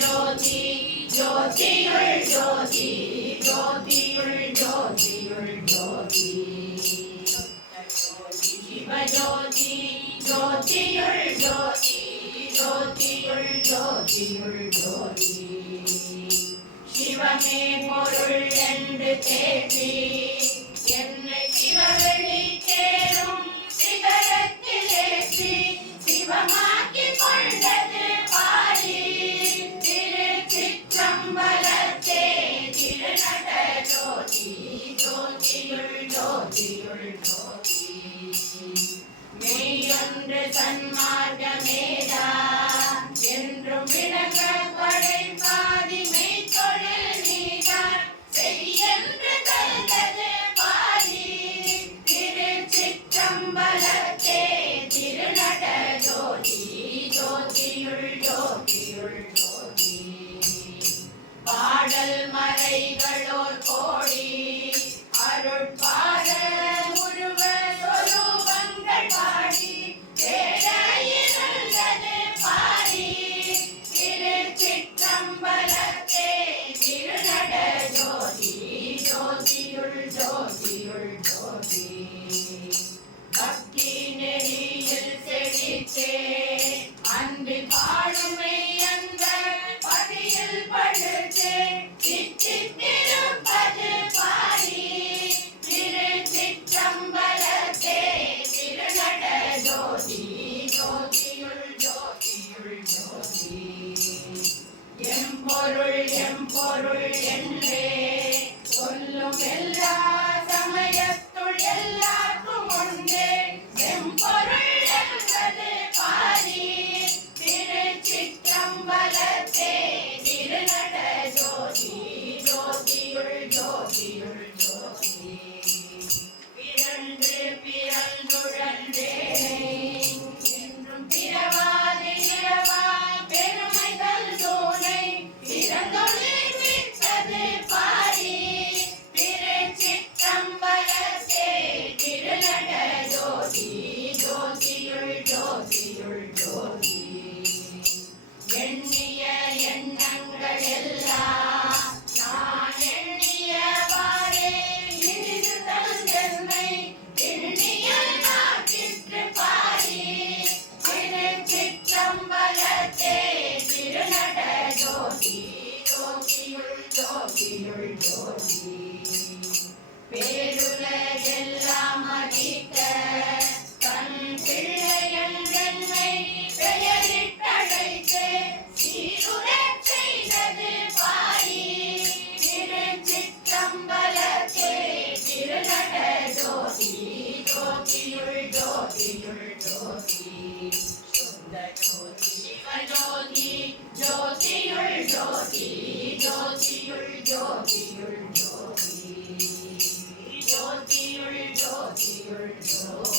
ஜோதி ஜோதியுள் ஜோதி ஜோதியுள் ஜோதியுள் ஜோதி சிவஜோதி ஜோதியுள் ஜோதி ஜோதியுள் ஜோதியுள் ஜோதி சிவமே பொருள் என்று தேற்றி என்னை சிவவெளி சேரும் சிகரத்தில் ஏற்றி சிவமாக்கி கொண்டது பாரி திருச்சிற்றம்பலத்தே திருநட ஜோதி ஜோதியுள் ஜோதியுள் ஜோதி மெய்யொன்று சன்மார்க்கமேதா என்றும் விளங்க படைப்பாதி மெய்த்தொழில் நீதான் செய்யென்று தந்தது பாரி திருச்சிற்றம்பலத்தே திருநட ஜோதி ஜோதியுள் ஜோதியுள் ஜோதி பாடல் மறைகளோர் கோடி அருட்பாத முழுவ சொரூபங்கள் பாடி தேடாயிருந்தது பாரி திருச்சிற்றம்பலத்தே திருநட ஜோதி ஜோதியுள் ஜோதியுள் ஜோதி பக்தி நெறியில் செழித்தே அன்பில் பாடுமை அந்த பதியில் படுத்தே சித்தித்திருப்பது பாரி திருச்சிற்றம்பலத்தே திருநட ஜோதி ஜோதியுள் ஜோதியுள் ஜோதி எம்பொருள் எம்பொருள் என்றே சொல்லும் எல்லா சமயத்துள் எல்லாருக்கும் ஒன்றே செம்பொருள் என்பது பாரி திருச்சிற்றம்பலத்தே திருநட ஜோதி ஜோதியுள் ஜோதியுள் ஜோதி பிறந்து பிறந்துழன்றேனை என்றும் பிறவாது இரவாய் பெருமை தந்தோனை பிறந்தொழில் விட்டது பாரி திருச்சிற்றம்பலத்தே திருநட ஜோதி ஜோதியுள் ஜோதியுள் ஜோதி எண்ணிய எண்ணங்கள் எல்லாம் நான் எண்ணியவாறே இனிது தந்தென்னை எண்ணிய நாட்டிற்று பாரி திருச்சிற்றம்பலத்தே திருநட ஜோதி ஜோதியுள் ஜோதியுள் ஜோதி பேருலகெல்லாம் மதிக்க தன் பிள்ளையென்றென்னை பெயரிட்டழைத்து சீருறச் செய்தது பாரி திருச்சிற்றம்பலத்தே திருநட ஜோதி ஜோதியுள் ஜோதியுள் ஜோதி சுந்த ஜோதி சிவஜோதி ஜோதியுள் ஜோதி ஜோதியுள் ஜோதியுள் ஜோதி ஜோதியுள் ஜோதியுள் ஜோதி